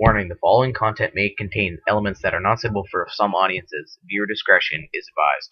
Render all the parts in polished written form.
Warning: the following content may contain elements that are not suitable for some audiences. Viewer discretion is advised.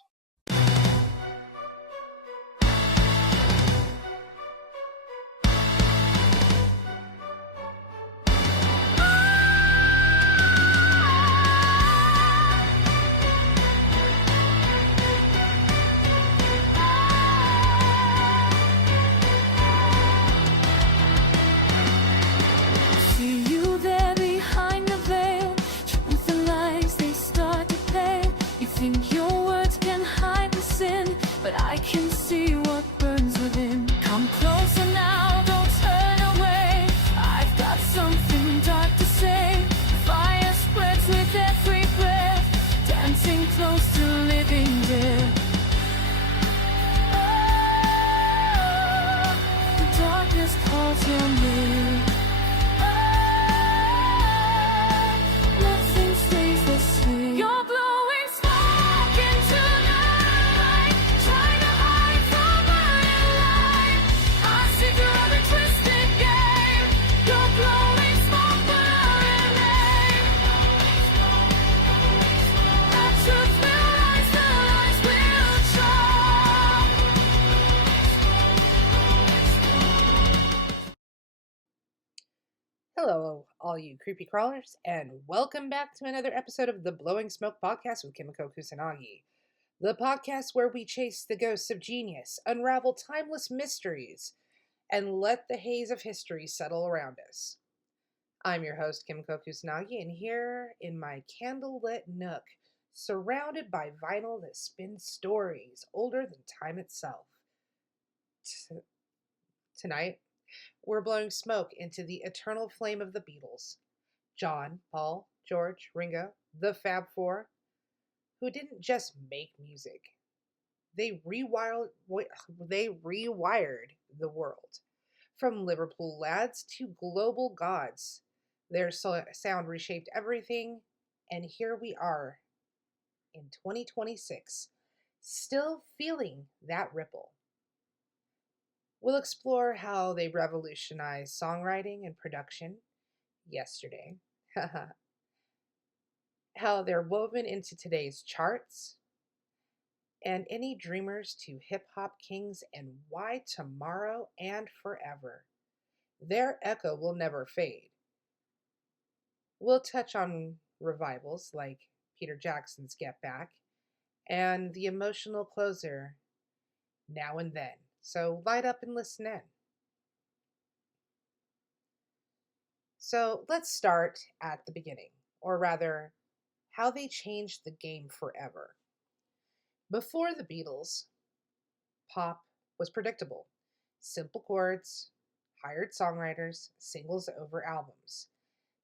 See you there behind the veil. Truth and lies, they start to pale. You think your words can hide the sin, but I can see what burns within. Come closer now, don't turn away. I've got something dark to say. Fire spreads with every breath, dancing close to living death. Oh, the darkness calls your name. Nothing stays the same. You're blowing smoke into the night, trying to hide from burning light. I see through every twisted game. You're blowing smoke, but I remain. The truth will rise, the lies will show. Hello, all you creepy crawlers, and welcome back to another episode of the Blowing Smoke podcast with Kimiko Kusanagi. The podcast where we chase the ghosts of genius, unravel timeless mysteries, and let the haze of history settle around us. I'm your host, Kimiko Kusanagi, and here in my candlelit nook, surrounded by vinyl that spins stories older than time itself. Tonight, we're blowing smoke into the eternal flame of the Beatles. John, Paul, George, Ringo, the Fab Four, who didn't just make music. They rewired the world. From Liverpool lads to global gods, their sound reshaped everything, and here we are in 2026, still feeling that ripple. We'll explore how they revolutionized songwriting and production yesterday, how they're woven into today's charts, and any dreamers to hip-hop kings, and why tomorrow and forever. Their echo will never fade. We'll touch on revivals like Peter Jackson's Get Back and the emotional closer Now and Then. So light up and listen in. So let's start at the beginning, or rather, how they changed the game forever. Before the Beatles, pop was predictable. Simple chords, hired songwriters, singles over albums.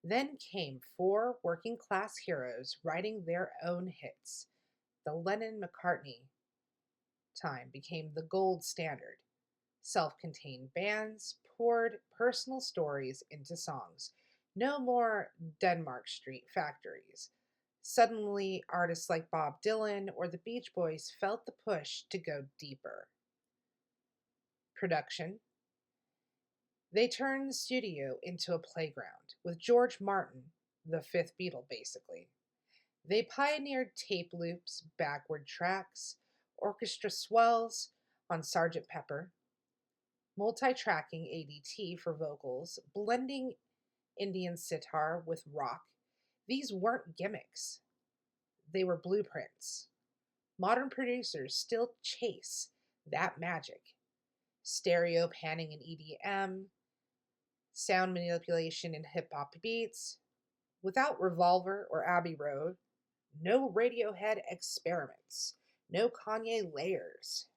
Then came four working class heroes writing their own hits. The Lennon-McCartney time became the gold standard. Self-contained bands poured personal stories into songs. No more Denmark Street factories. Suddenly, artists like Bob Dylan or the Beach Boys felt the push to go deeper. Production. They turned the studio into a playground, with George Martin, the fifth Beatle basically. They pioneered tape loops, backward tracks, orchestra swells on Sgt. Pepper, multi-tracking ADT for vocals, blending Indian sitar with rock. These weren't gimmicks. They were blueprints. Modern producers still chase that magic. Stereo panning in EDM, sound manipulation in hip-hop beats. Without Revolver or Abbey Road, no Radiohead experiments, no Kanye layers.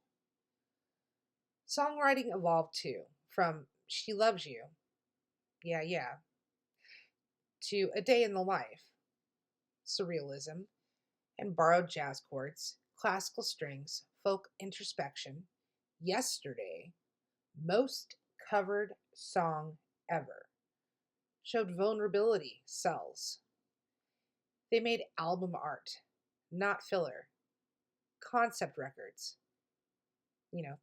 Songwriting evolved too, from She Loves You, yeah, yeah, to A Day in the Life, surrealism, and borrowed jazz chords, classical strings, folk introspection. Yesterday, most covered song ever, showed vulnerability sells. They made album art, not filler. Concept records.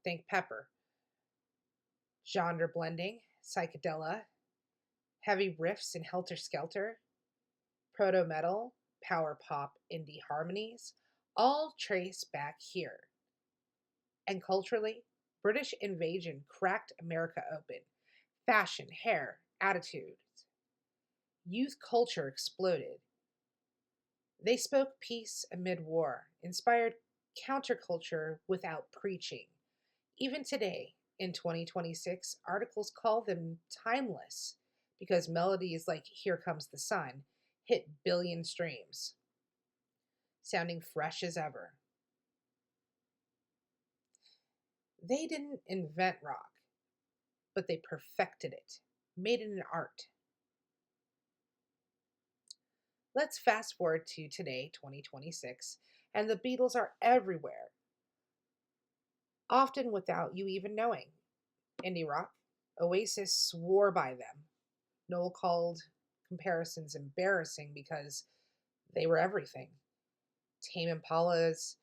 Think Pepper. Genre blending, psychedella, heavy riffs in Helter Skelter, proto metal, power pop, indie harmonies, all trace back here. And culturally, British invasion cracked America open. Fashion, hair, attitudes. Youth culture exploded. They spoke peace amid war, inspired counterculture without preaching. Even today, in 2026, articles call them timeless because melodies like Here Comes the Sun hit billion streams, sounding fresh as ever. They didn't invent rock, but they perfected it, made it an art. Let's fast forward to today, 2026, and the Beatles are everywhere, often without you even knowing. Indie rock, Oasis swore by them. Noel called comparisons embarrassing because they were everything. Tame Impala's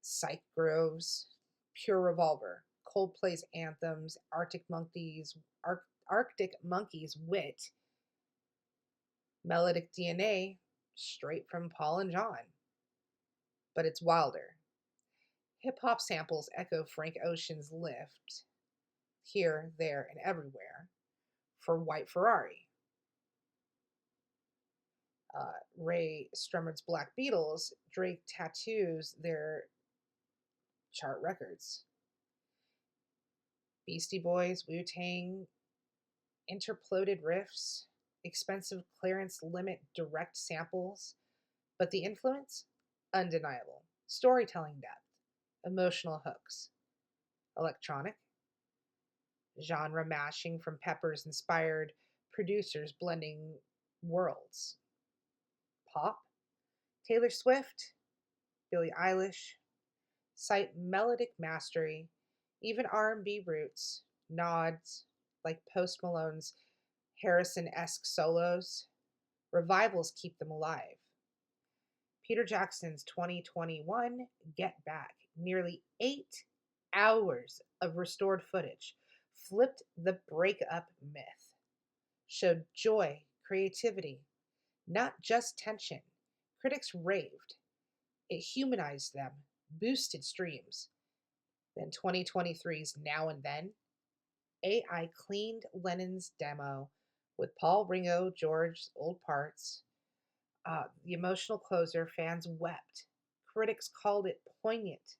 Psych Groves, Pure Revolver, Coldplay's Anthems, Arctic Monkeys' Wit, Melodic DNA, straight from Paul and John. But it's wilder. Hip hop samples echo Frank Ocean's Lift, here, there, and everywhere, for White Ferrari. Ray Strummer's Black Beatles, Drake tattoos their chart records. Beastie Boys, Wu Tang, interploded riffs, expensive clearance limit direct samples, but the influence? Undeniable. Storytelling depth, emotional hooks. Electronic? Genre mashing from Pepper's inspired producers blending worlds. Pop? Taylor Swift, Billie Eilish, cite melodic mastery, even R&B roots, nods, like Post Malone's Harrison-esque solos. Revivals keep them alive. Peter Jackson's 2021 Get Back, nearly 8 hours of restored footage, flipped the breakup myth, showed joy, creativity, not just tension. Critics raved. It humanized them, boosted streams. Then 2023's Now and Then, AI cleaned Lennon's demo with Paul, Ringo, George's old parts. The emotional closer, fans wept. Critics called it poignant.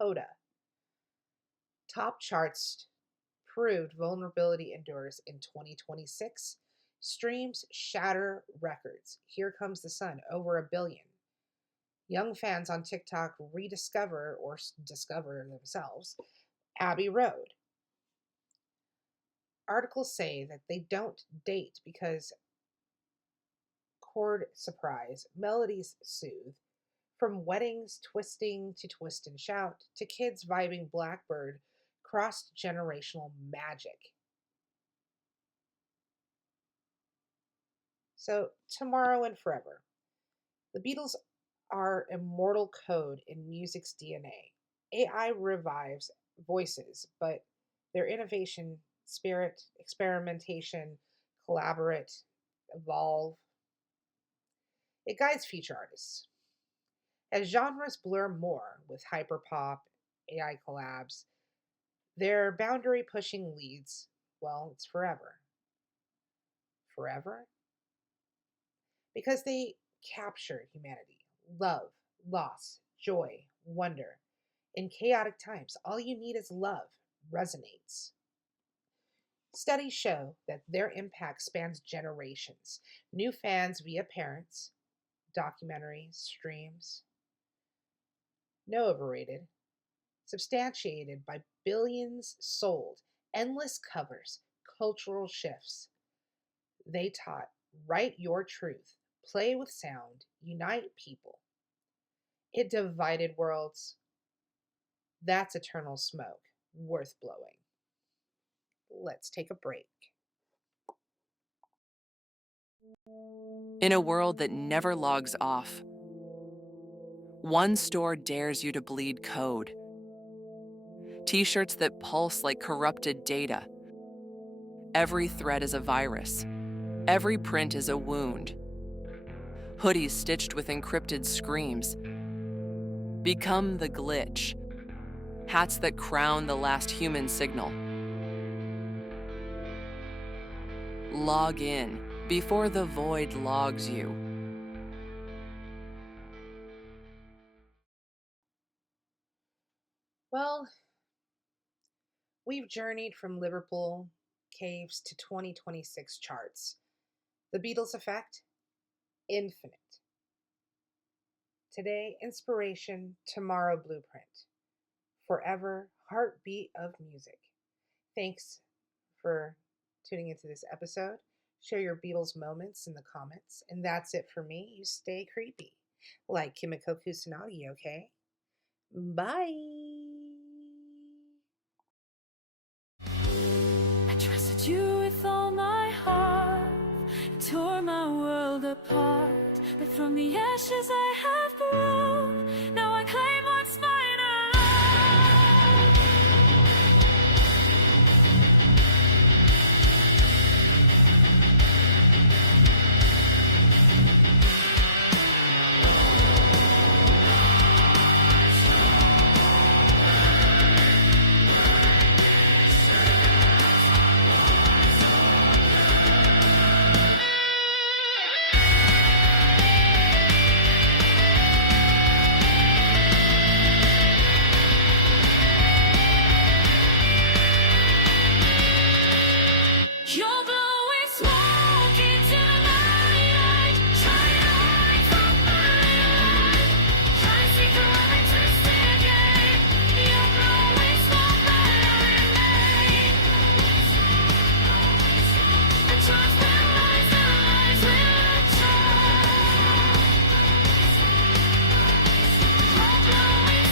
Coda. Top charts proved vulnerability endures in 2026. Streams shatter records. Here Comes the Sun, over 1 billion. Young fans on TikTok rediscover or discover themselves Abbey Road. Articles say that they don't date because chord surprise, melodies soothe. From weddings twisting to twist and shout, to kids vibing Blackbird, cross generational magic. So, tomorrow and forever. The Beatles are immortal code in music's DNA. AI revives voices, but their innovation, spirit, experimentation, collaborate, evolve, it guides future artists. As genres blur more with hyperpop, AI collabs, their boundary pushing leads, well, it's forever. Forever? Because they capture humanity, love, loss, joy, wonder. In chaotic times, all you need is love, resonates. Studies show that their impact spans generations. New fans via parents, documentaries, streams. No overrated. Substantiated by billions sold, endless covers, cultural shifts. They taught write your truth, play with sound, unite people. It divided worlds. That's eternal smoke, worth blowing. Let's take a break. In a world that never logs off, one store dares you to bleed code. T-shirts that pulse like corrupted data. Every thread is a virus. Every print is a wound. hoodies stitched with encrypted screams. Become the glitch, hats that crown the last human signal. Log in before the void logs you. Well, we've journeyed from Liverpool caves to 2026 charts. The Beatles effect? Infinite. Today, inspiration. Tomorrow, blueprint. Forever, heartbeat of music. Thanks for tuning into this episode. Share your Beatles moments in the comments. And that's it for me. You stay creepy. Like Kimiko Kusanagi, okay? Bye. I trusted you with all my heart, tore my world apart, but from the ashes I have grown. Now I claim what's mine alone. Your glowing smoke into my light, shine a light from my life. Try to see through every twisted game. Your glowing smoke that I remain. And trust that lies will return. Your glowing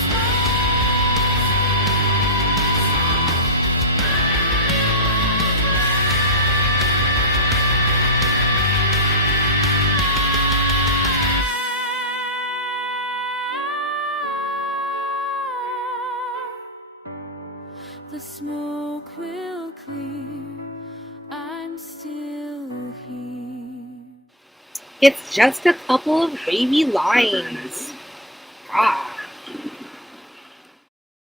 the smoke will clear. I'm still here. It's just a couple of wavy lines. God.